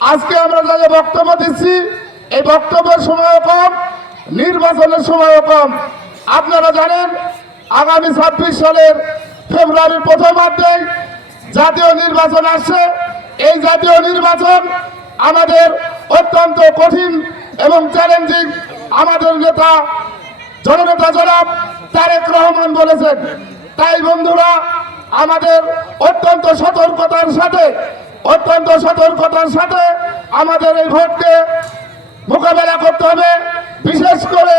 আজকে আমরা যারা বক্তব্য দিচ্ছি এই বক্তব্যের সময়ও কম, নির্বাচনের সময়ও কম। আপনারা জানেন আগামী 26 সালের ফেব্রুয়ারির প্রথমার্ধেই জাতীয় নির্বাচন আসছে। এই জাতীয় নির্বাচন আমাদের অত্যন্ত কঠিন এবং চ্যালেঞ্জিং। আমাদের নেতা জননেতা জনাব তারেক রহমান বলেছেন। তাই বন্ধুরা, আমাদের অত্যন্ত সতর্কতার সাথে আমাদের এই ভোটকে মোকাবেলা করতে হবে। বিশেষ করে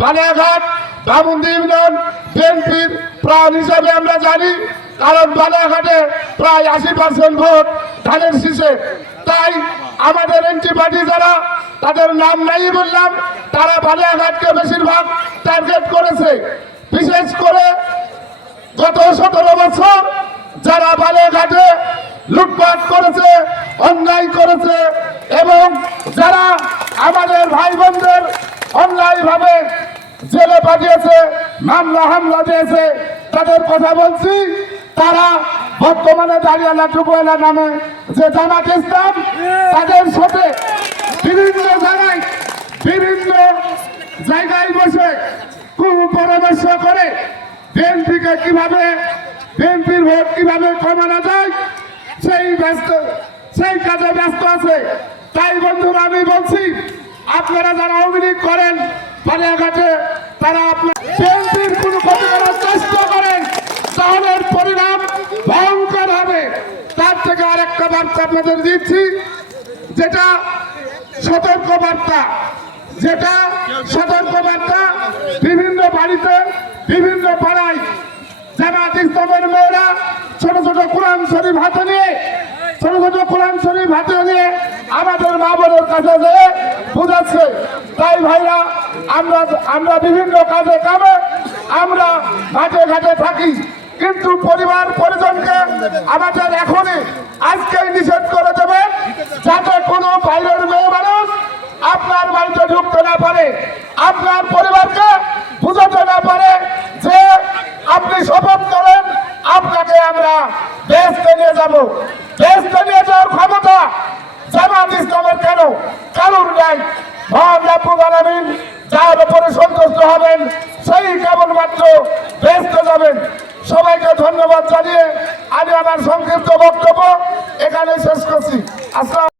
বালিয়াঘাট বামুন্দি ইউনিয়ন বিএনপির প্রাণ হিসাবে আমরা জানি, কারণ বালিয়াঘাটে প্রায় 80% ভোট ধানের শীষে। তাই আমাদের এনটি পার্টি যারা, তাদের নাম নাই বললাম, তারা বালিয়াঘাটকে বেশিরভাগ টার্গেট করেছে। বিশেষ করে গত 17 বছর যারা বালিয়াঘাটে লুটপাট করেছে, অন্যায় করেছে এবং যারা আমাদের ভাই বোনদের অন্যায়ভাবে জেলে পাঠিয়েছে, মামলা হামলা দিয়েছে, তাদের কথা বলছি। তারা বর্তমানে দাঁড়িয়ালা টুকুয়ালা নামে যে জামাত ইসলাম, তাদের সাথে বিভিন্ন জায়গায় বসে পরামর্শ করে বিএনপিকে কিভাবে, বিএনপির ভোট কিভাবে কমানো যায় সেই কাজে ব্যস্ত আছে। তাই বন্ধুরা, আমি বলছি, আপনারা যারা অভিযোগ করেন বালিয়াঘাটে, তারা আপনার বিএনপির কোনো ক্ষতি করার চেষ্টা করেন, তাহলে পরিণাম ভয়ঙ্কর হবে। তার থেকে আরেকটা বার্তা আপনাদের দিচ্ছি, যেটা সতর্ক বার্তা। বিভিন্ন বাড়িতে, বিভিন্ন পাড়ায় জামাত ইসলামের মেয়েরা ছোট ছোট কোরআন শরীফ হাতে নিয়ে আমাদের মা বোনের কাছে যেয়ে বুঝাচ্ছে। তাই ভাইরা, আমরা বিভিন্ন কাজে কামে আমরা ঘাটে ঘাটে থাকি, কিন্তু পরিবার পরিজনকে আমাদের এখনই আজকেই নিষেধ করে দেবে, যাতে কোনো বাইরের মেয়ে মানুষ আপনার বাড়িতে ঢুকতে না পারে, আপনার পরিবারকে বুঝাতে না পারে যে আপনি শপথ করেন আপনাকে আমরা বেহেশতে নিয়ে যাব। বেহেশতে নিয়ে যাওয়ার ক্ষমতা জামাত ইসলামের কেন কারোর নাই। মহান রব্বুল আলামিন যার উপরে সন্তুষ্ট হবেন সেই কেবলমাত্র বেহেশতে যাবেন। সবাইকে ধন্যবাদ জানিয়ে আমি আমার সংক্ষিপ্ত বক্তব্য এখানে শেষ করছি। আসসালাম।